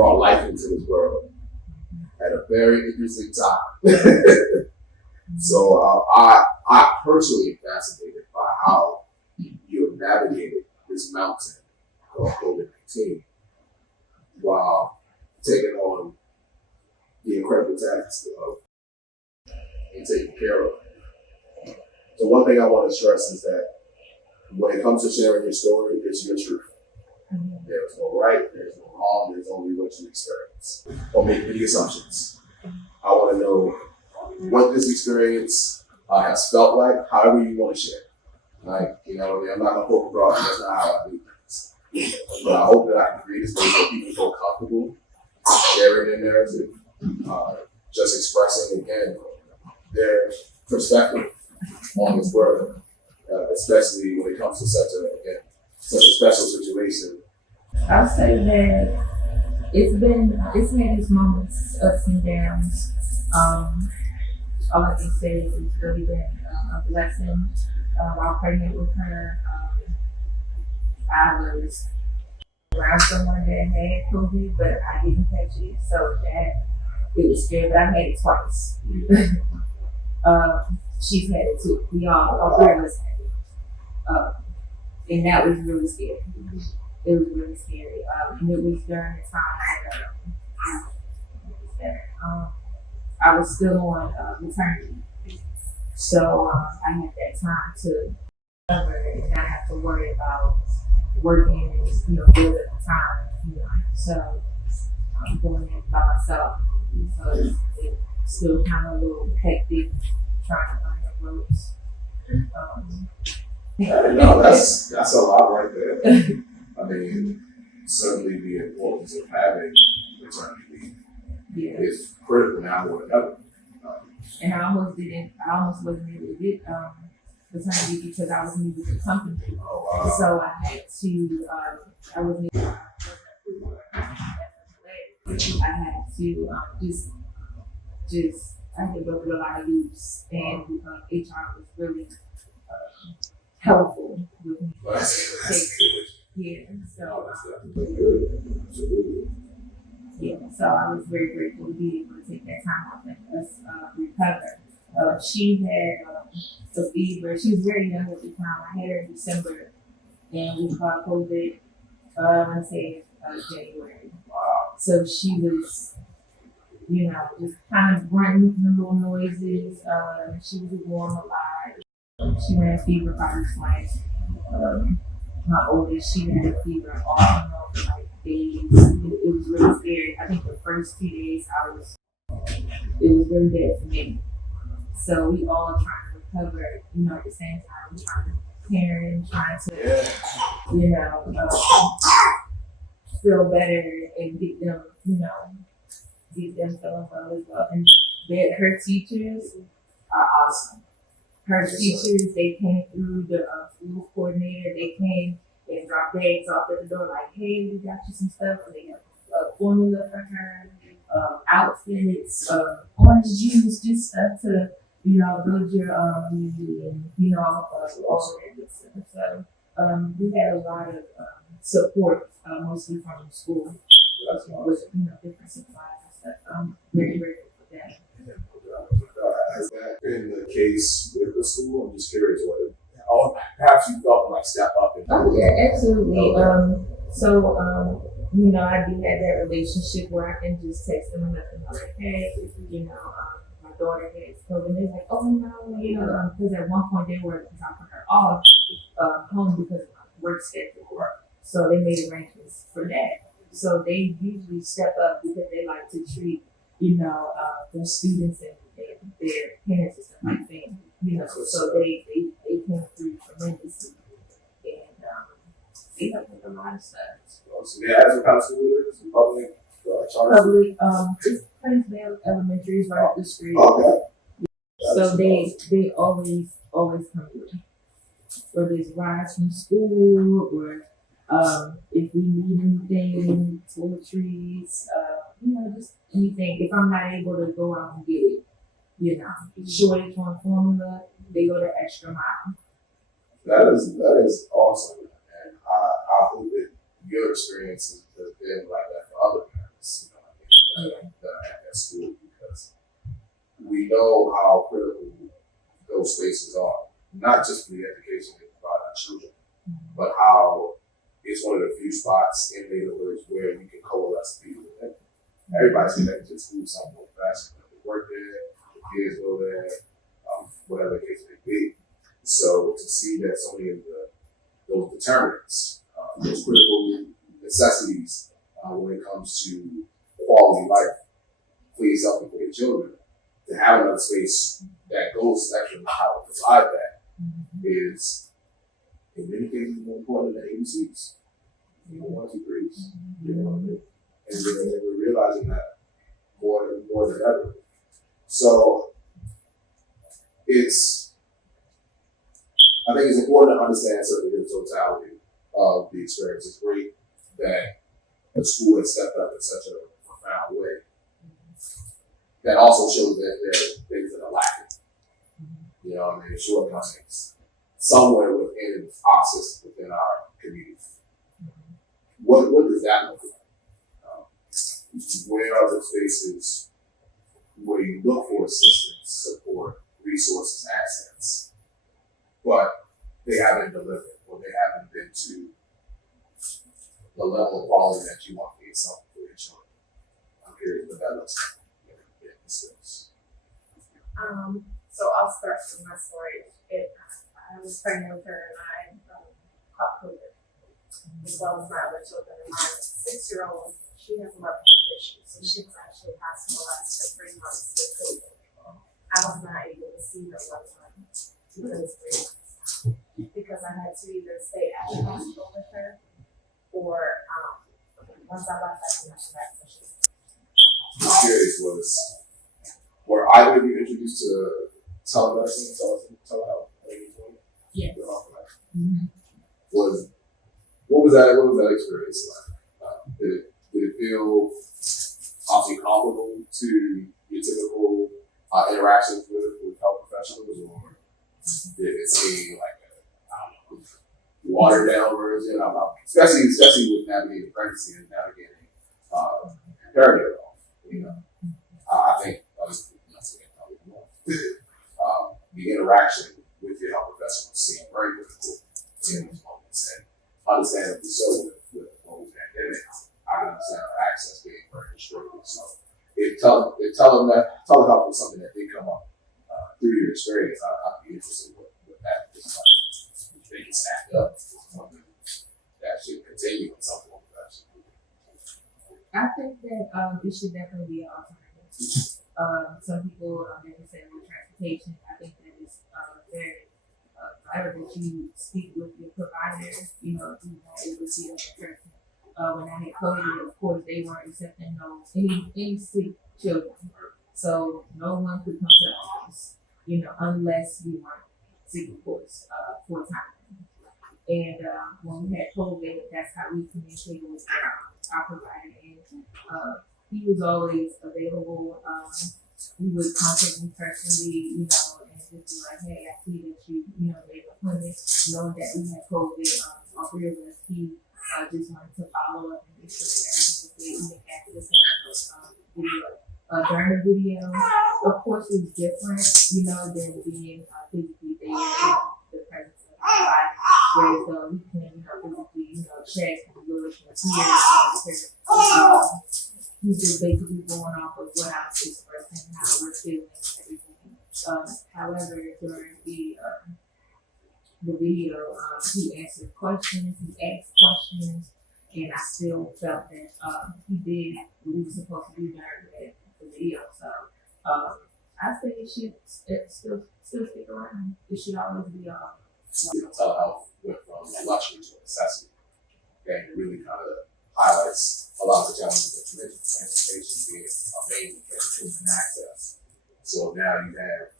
brought life into this world at a very interesting time. So I personally am fascinated by how you have navigated this mountain called COVID-19 while taking on the incredible tasks of and taking care of. So one thing I want to stress is that when it comes to sharing your story, it's your truth. There's no right, there's no wrong, there's only what you experience. Don't make any assumptions. I want to know what this experience has felt like, however you want to share. Like, you know, I'm not going to poke across, that's not how I do things. But I hope that I can create a space where people feel comfortable sharing their narrative, just expressing, again, their perspective on this world, especially when it comes to such a special situation. I'll say that it's had its moments, ups and downs. All I can say is it's really been a blessing. While pregnant with her, I was around someone that had COVID, but I didn't catch it, so that it was scary. But I had it twice. She's had it too. All three of us had it. And that was really scary. It was really scary. And it was during the time that I was still on maternity. So I had that time to recover and not have to worry about working and, building the time, So I'm doing it by myself. So it's still kind of a little hectic trying to learn the ropes. No, that's a lot right there. I mean, certainly the importance of having maternity leave is critical now more than ever. And I almost wasn't able to get maternity because I was new to the company. Oh, wow. So I had to, I was new. I had to I had to go through a lot of loops, and HR was really helpful with me. Yeah, so so I was very grateful to be able to take that time off and us recover. She had a fever. She was very young at the time. I had her in December, and we caught COVID. I say January. Wow. So she was, just kind of grunting the little noises. She was warm a lot. She had fever probably twice. My oldest, she had a fever off and on for like days. It was really scary. I think the first 2 days it was really bad for me. So we all trying to recover, at the same time, trying to parent, trying to, feel better and get them, get them feeling well as well. And her teachers are awesome. Her teachers, they came through the school coordinator, they came and dropped bags off at the door like, hey, we got you some stuff. And they got formula for her, outfits, orange juice, just stuff to, build your immunity and, all that good stuff. So we had a lot of support, mostly from the school, with, different supplies and stuff. I'm very grateful for that. Has that been the case with the school? I'm just curious perhaps you felt like step up and yeah, absolutely. I do have that relationship where I can just text them and let them know, like, hey, my daughter has COVID. And they're like, oh no, because at one point they were dropping her off home because of my work schedule. So they made arrangements for that. So they usually step up because they like to treat, their students and their parents and stuff like family, so they came through tremendously, and they helped with a lot of stuff. So they have some kind of school is public, public, it's Plainsdale Elementary is right up the street. Okay. So they always come through, whether it's rides from school or if we need anything, toiletries, just anything. If I'm not able to go out and get it, shortage on formula, they go the extra mile. That is awesome, and I hope that your experience has been like that for other parents. at that school, because we know how critical those spaces are, not just for the education they provide our children, but how it's one of the few spots in neighborhoods where you can coalesce people. Everybody's connected to school some way fashion. They work there, the kids go there, whatever the case may be. So to see that so many of those determinants, those critical necessities when it comes to quality life, please help for your children, to have another space that goes extra mile to provide that is, in many cases, more important than ABCs. You know, 1, 2, 3s. You know, and we're realizing that more than ever. So I think it's important to understand certainly the totality of the experience. It's great that the school has stepped up in such a profound way. That also shows that there are things that are lacking. You know, I mean, shortcomings somewhere within our system, within our community. What does that look like? Where are the spaces where you look for assistance, support, resources, assets, but they haven't delivered, or they haven't been to the level of quality that you want for yourself, for your children? I'm curious what that looks like in the space. So I'll start with my story. I was pregnant with her and I caught COVID, as well as my other children. And my 6-year-old, she has a lot of health issues, so she was actually hospitalized for 3 months with COVID. I was not able to see her one time because 3 months, because I had to either stay at the hospital with her, or once I left, I didn't have to back. I'm curious, were either of you introduced to telemedicine, telehealth? Yeah. What was that experience like? Did it feel obviously comparable to your typical interactions with health professionals, or did it seem like a watered down version? Especially with navigating pregnancy and navigating period. You know, I think the interaction with your health professionals seemed very difficult in these moments, and understandably so with the global pandemic. I can understand our access being very restricted. So telehealth was something that did come up through your experience. I'd be interested in what that is like. You think it's stacked up, something that should continue in some form of fashion. I think that it should definitely be an alternative. Some people never say with transportation. I think that it's very vital that you speak with your provider. You know, if you're not able to see the person. When I had COVID, of course, they weren't accepting any sick children. So no one could come to the office, you know, unless you weren't sick, of course, for a time. And when we had COVID, that's how we communicated with our provider. And he was always available. He would contact me personally, you know, and just be like, hey, I see that you know, made an appointment, knowing that we had COVID. All 3 of us, he just wanted to follow up and make sure that everything was good. Even after the video, during the video, of course, it was different, you know, than being physically there in the presence of the body. Whereas though we can, you know, physically, you know, check and look and hear. He's just basically going off of what I was expressing, how we're feeling, everything. However, during the video, he answered questions, he asked questions, and I still felt that he did what he was supposed to do during the video. So I think it should still stick around. It should always be Telehealth went from a luxury to a necessity. Okay, it really kind of highlights a lot of the challenges that you mentioned, transportation being a main transportation access. So now you have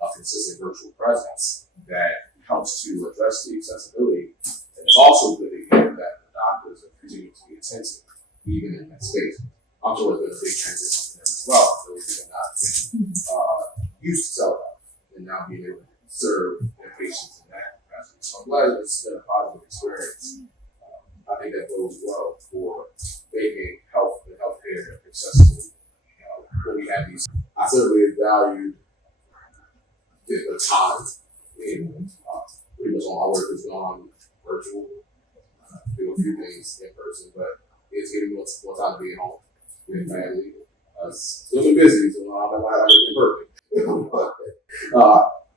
a consistent virtual presence that helps to address the accessibility. And it's also good to hear that the doctors are continuing to be attentive, even in that space. I'm sure it's been a big transition for them as well. Those that have not been used to telehealth and now being able to serve their patients in that capacity. So I'm glad it's been a positive experience. I think that bodes well for making healthcare accessible these. I certainly valued the time. And pretty much all my work has gone virtual. Do a few things in person, but it's giving me more time to be at home with family. Still been busy, so I'm not like it's been perfect.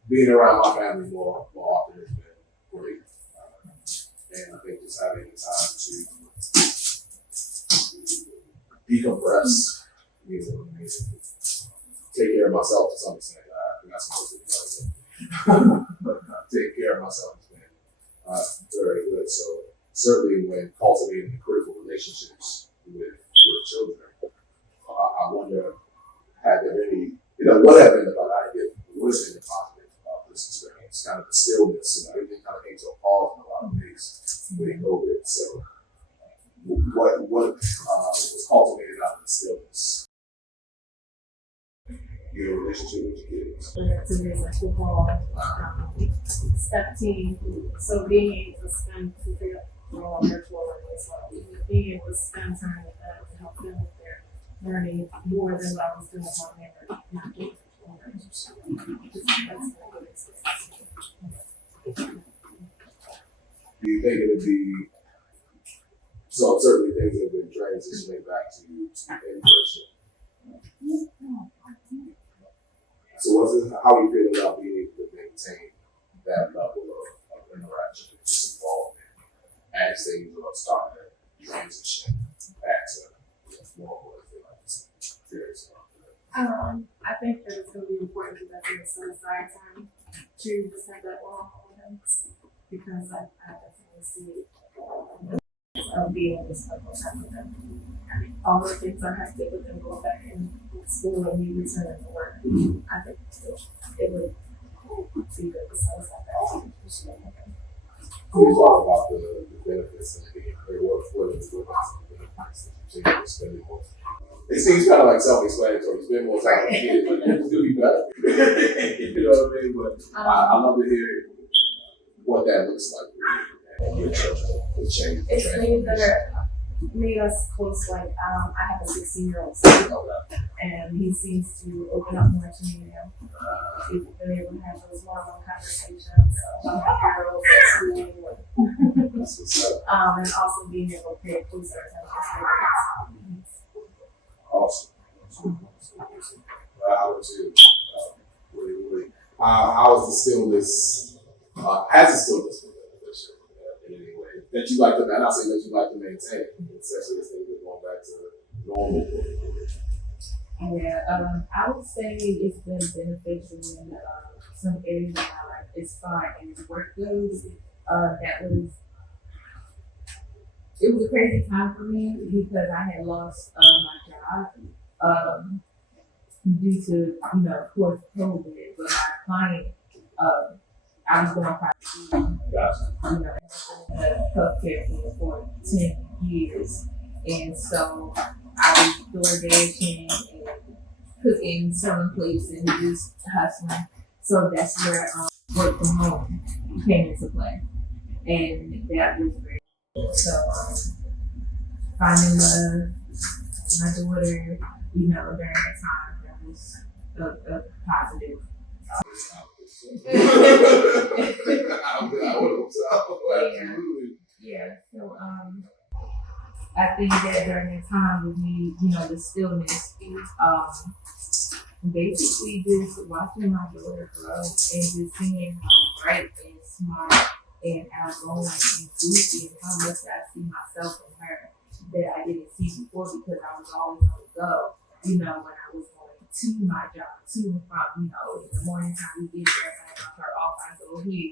Being around my family more often has been great. And I think just having the time to decompress, take care of myself to some extent. I think that's what take care of myself has been very good. So certainly when cultivating critical relationships with children, I wonder, had there any, what have been what has been the positive about this experience? Kind of the stillness, everything kind of came to a pause in a lot of ways with COVID. So what was cultivated out of the stillness? Your relationship with your kids. To raise a football step team. So being able to spend virtual learning as well. Being able to spend time with them to help them with their learning more than what I was doing on there. Not doing that's a good experience. Do you think it'll be so certainly things have been transitioning back to in person? So how are you feeling about being able to maintain that level of interaction and just involvement as things are starting to transition back to normal? I think that it's going to be important to definitely set aside time to set that wall on them because I definitely see being able to spend more time with them. All the things are hectic with them going back in school and you returning to work. I think it would be good to set aside that time. Can you talk about the benefits and what are the benefits that you take spending more time? It seems kind of like self-explanatory. Spend more time with kids, but it still be better. You know what I mean? But I love to hear what that looks like and your children, the change. It's things that are made us close. Like I have a 16-year-old son, and he seems to open up more to me now. We've been able to have those one-on-one conversations about girls at school, and also being able to pay closer attention to them. Awesome. How was it? Really. How is the stillness? Has the stillness been beneficial in any way that you like to? And I say that you like to maintain, especially as things are going back to normal. Yeah, I would say it's been beneficial in some areas of my life as far as work goes. It was a crazy time for me because I had lost my job due to, of course, COVID. But my client, I was going to healthcare field for 10 years. And so I was DoorDashing and cooking, selling plates, and just hustling. So that's where work from home came into play. And that was very cool. So finding love, my daughter, during that time, that was a positive. Yeah. So I think that during that time with me, the stillness, basically just watching my daughter grow and just seeing how bright and smart and outgoing and goofy and how much I see myself in her that I didn't see before because I was always on the go. When I was going to my job, to and from, in the morning time we get there, I drop her off, I go here,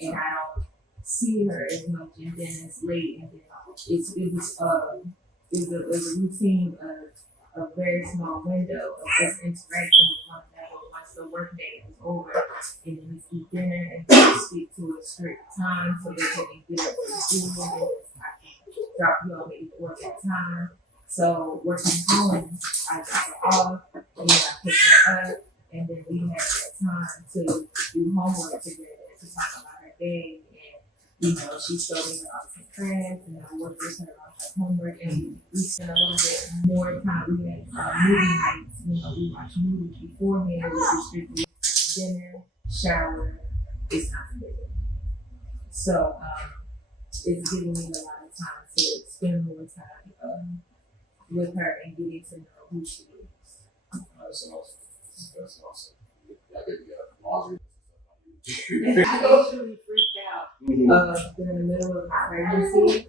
and I don't see her as much, and then it's late, and then it was a routine of a very small window of just interacting with one another once the work day is over, and then we eat dinner and then stick to a strict time so they can get up for school, and I can drop you off maybe 4 at time. So working home, I drop her off, and then I pick her up, and then we have that time to do homework together, to talk about her day, and she showed me her arts and crafts, and I worked with her on homework, and we spent a little bit more time. We had movie nights. We watched movies beforehand. We restricted dinner, shower, it's time for bed. So it's giving me a lot of time to spend more time with her and getting to know who she is. That's awesome. That's awesome. I get laundry. I actually freaked out during the middle of my pregnancy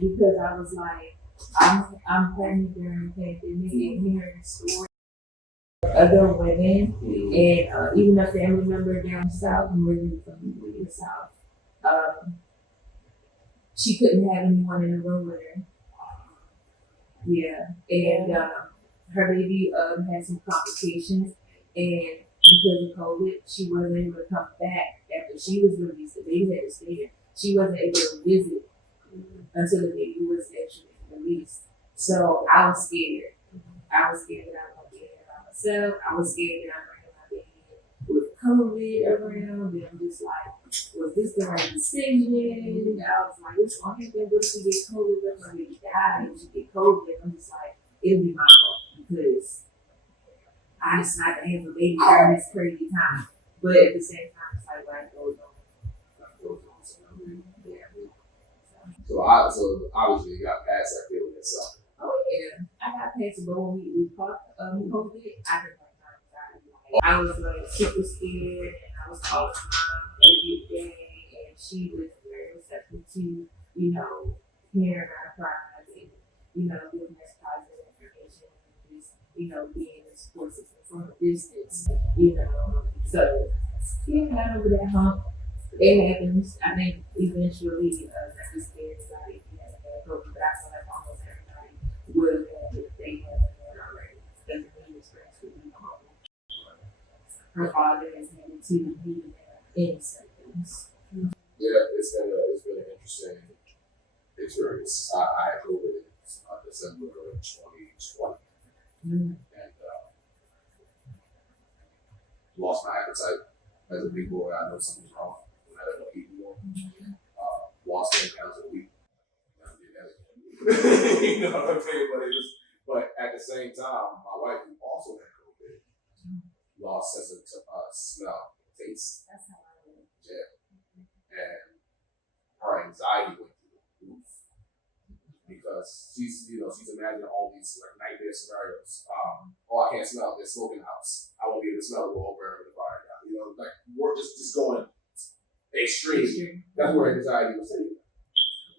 because I was like, I'm pregnant during the pandemic and hearing stories of other women and even a family member down south, I'm originally from the south. She couldn't have anyone in the room with her. Yeah, and her baby had some complications, and because of COVID, she wasn't able to come back after she was released. The baby had to stay there. She wasn't able to visit until the baby was actually released. So I was scared. I was scared that I was going to be here by myself. I was scared that I'm bringing my baby with COVID around. And I'm just like, was this the right decision? I was like, what's going to happen? What if she get COVID? What if my baby die and she get COVID? I'm just like, it'll be my fault because I decided to have a baby during this crazy time. But at the same time, it's like life goes on. So obviously you got past that feeling itself. Oh yeah, I got past it, but when we caught COVID, I didn't have my anxiety. I was like super scared, and I was calling mom every day, and she was very receptive to hearing our cries and giving us positive information, and just being a support system from a distance. So yeah, got over that hump. It happens. I think eventually, not just scared about it, COVID, but I feel like almost everybody would have if they haven't had already. That's the new experience with me. Her father has had it too. He didn't have any symptoms. Yeah, it's been an interesting experience. I had COVID in December of 2020, and lost my appetite as a big boy. I know something's wrong. I don't eat anymore. Lost 10 pounds in a week. Never did that again. You know what I'm saying? But at the same time, my wife, who also had COVID, lost sense of smell, taste. That's how I live. Yeah. And her anxiety went through the roof because she's imagining all these like nightmare scenarios. I can't smell. There's smoke in the house. I won't be able to smell it over the fire. Like we're just going extreme. That's where anxiety was taken.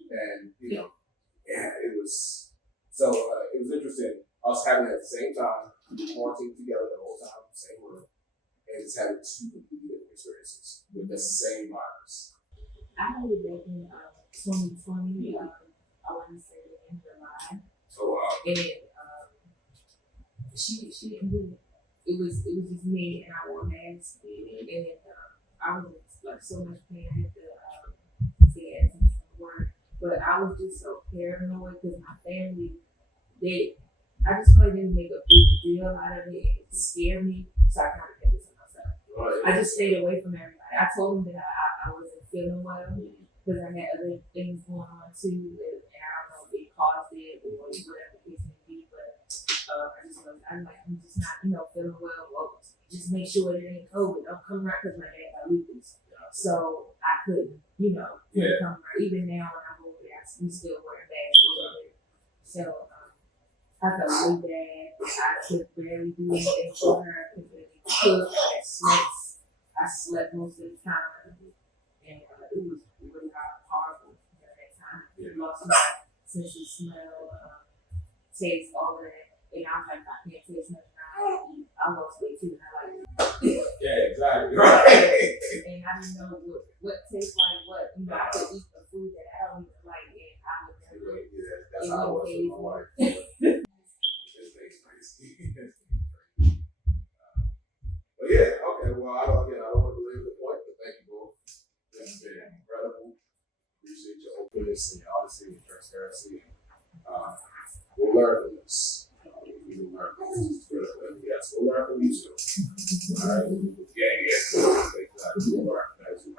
And it was interesting us having it at the same time, quarantined together the whole time, same room, and just having two completely different experiences with the same virus. I had it back in 2020. I want to say in July. Oh wow. And she didn't do it. It was just me, and I wore a mask, and I was like so much pain at the work, but I was just so paranoid because my family, I just feel like they didn't make a big deal out of it. It scared me, so I kind of kept it to myself. Right. I just stayed away from everybody. I told them that I wasn't feeling well because I had other things going on too, and I don't know if it caused it or whatever the case may be, but I'm just not, feeling well. Well, just make sure it ain't COVID. Don't come around because my dad got lupus. So I couldn't, come around. Even now when I'm over there, we still wear masks over there. So I felt really bad. I could barely do anything for her. I could barely cook. I slept most of the time. And it was really horrible at that time. I lost my sense of smell, taste, all of that. And I was like, I can't taste nothing. I lost weight too, and I like it. Yeah, exactly. Right. And I didn't know what tastes like what. I could eat the food that I don't even like, and I would never. Yeah, that's how I was with my wife. But yeah, okay. Well, I don't want to belabor the point, but thank you both. It's been incredible. Appreciate your openness and your honesty and transparency. We'll learn from this. We'll learn from this. Yes, we'll learn from you too. All right. Yeah. We'll learn from that too.